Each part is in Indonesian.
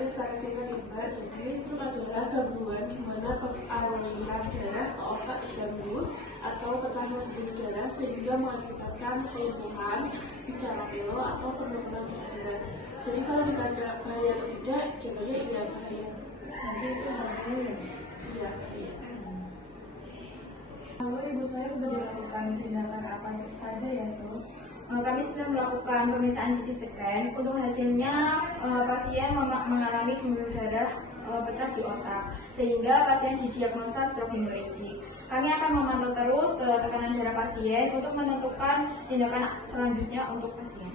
jelaskan secara singkat nih Mbak. Jadi stroke adalah gangguan di mana aliran darah ke otak terganggu atau pecahan pembuluh darah sehingga mengakibatkan kelumpuhan, bicara pelo atau penurunan kesadaran. Jadi kalau ditanya bahaya atau tidak, jawabannya iya bahaya. Nanti itu bahaya ya? Iya bahaya. Lalu ibu saya sudah dilakukan tindakan apa saja ya, Sus? Kami sudah melakukan pemeriksaan CT scan. Untuk hasilnya pasien mengalami pembuluh darah pecah di otak, sehingga pasien didiagnosa stroke hemorrhagic. Kami akan memantau terus tekanan darah pasien untuk menentukan tindakan selanjutnya untuk pasien.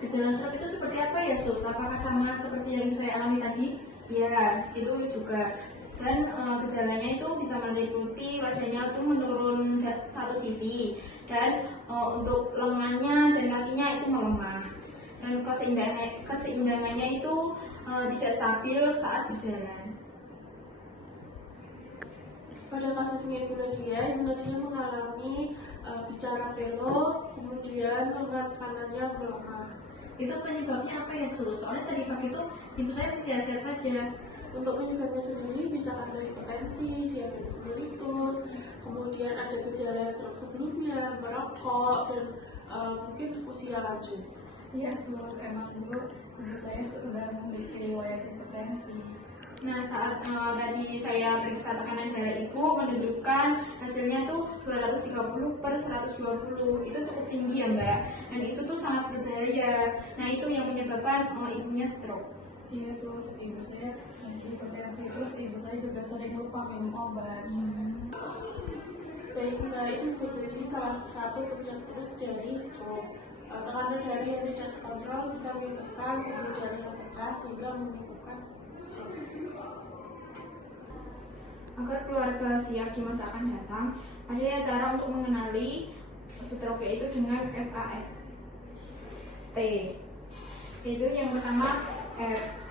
Gejala stroke itu seperti apa ya, Sus? Apakah sama seperti yang saya alami tadi? Ya, itu juga. Dan gejalanya itu bisa meliputi wajahnya itu menurun satu sisi, dan untuk lengannya dan kakinya itu melemah, dan keseimbangannya itu tidak stabil saat berjalan. Pada kasusnya Ibu Nadia mengalami bicara pelo, kemudian lengan kanannya melemah. Itu penyebabnya apa ya, Sus? Soalnya tadi pagi itu ibu saya sehat-sehat saja. Untuk penyebabnya sendiri bisa karena hipertensi, diabetes mellitus, kemudian ada gejala stroke sebelumnya, merokok, dan mungkin usia lanjut. Iya, Sus. Emang dulu ibu saya sudah memiliki riwayat hipertensi. Nah, saat tadi saya periksa tekanan darah ibu menunjukkan hasilnya tuh 230/120. Itu cukup tinggi ya Mbak, dan itu tuh sangat berbahaya. Nah, itu yang menyebabkan ibunya stroke. Iya, Sus. Ibu saya memiliki hipertensi, terus ibu saya juga sering lupa minum obat. Baik Mbak, itu bisa jadi salah satu penyebab terus dari stroke. Tekanan darah yang tidak terkontrol bisa menyebabkan pembuluh darah yang pecah sehingga menimbulkan stroke. Agar keluarga siap di masa akan datang, ada cara untuk mengenali stroke itu dengan FAST. Itu yang pertama F.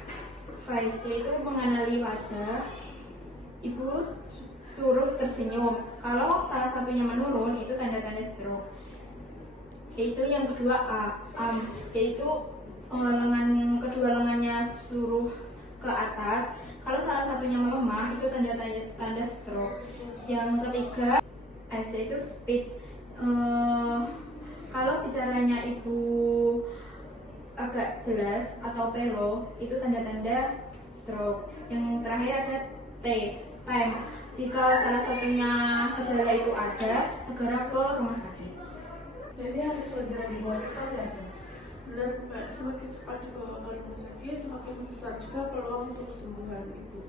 Face yaitu mengenali wajah. Ibu suruh tersenyum. Kalau salah satunya menurun, itu tanda-tanda stroke. Yaitu yang kedua yaitu kedua lengannya suruh ke atas. Kalau salah satunya melemah, itu tanda stroke. Yang ketiga S yaitu speech. Kalau bicaranya ibu agak jelas atau pelo, itu tanda-tanda stroke. Yang terakhir ada T, time. Jika salah satunya gejala itu ada, segera ke rumah sakit. Jadi harus segera dibawa cepat ya, Sus? Benar Mbak, semakin cepat dibawa ke rumah sakit, semakin besar juga peluang untuk kesembuhan ibu.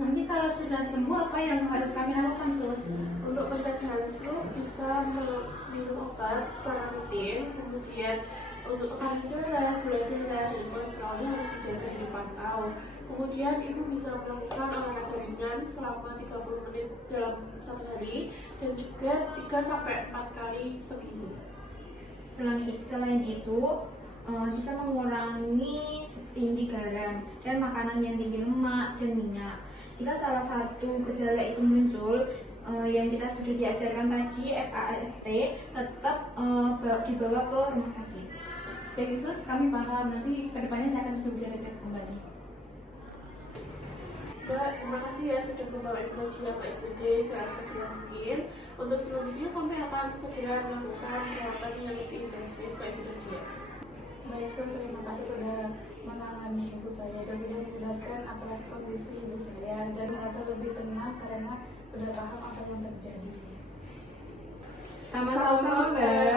Nanti kalau sudah sembuh, apa yang harus kami lakukan, Sus? Untuk pencegahan stroke bisa minum obat secara rutin, kemudian untuk tekanan darah, gula darah, dan kolesterolnya harus dijaga dan dipantau. Kemudian ibu bisa melakukan olahraga ringan selama 30 menit dalam satu hari dan juga 3-4 kali seminggu. Selain itu, bisa mengurangi tinggi garam dan makanan yang tinggi lemak dan minyak. Jika salah satu gejala itu muncul, yang kita sudah diajarkan tadi FAST, tetap dibawa ke rumah sakit. Baik, Sus, kami paham. Nanti kedepannya saya akan berbicara kembali. Mbak, terima kasih ya sudah membawa Ibu Nadia ke IGD segera mungkin. Untuk selanjutnya kami akan segera melakukan perawatan yang lebih intensif ke Ibu Nadia. Baik, Sus. Terima kasih sudah menangani ibu saya dan sudah menjelaskan apa kondisi ibu saya dan merasa lebih tenang karena sudah paham apa yang terjadi. Sama-sama Mbak.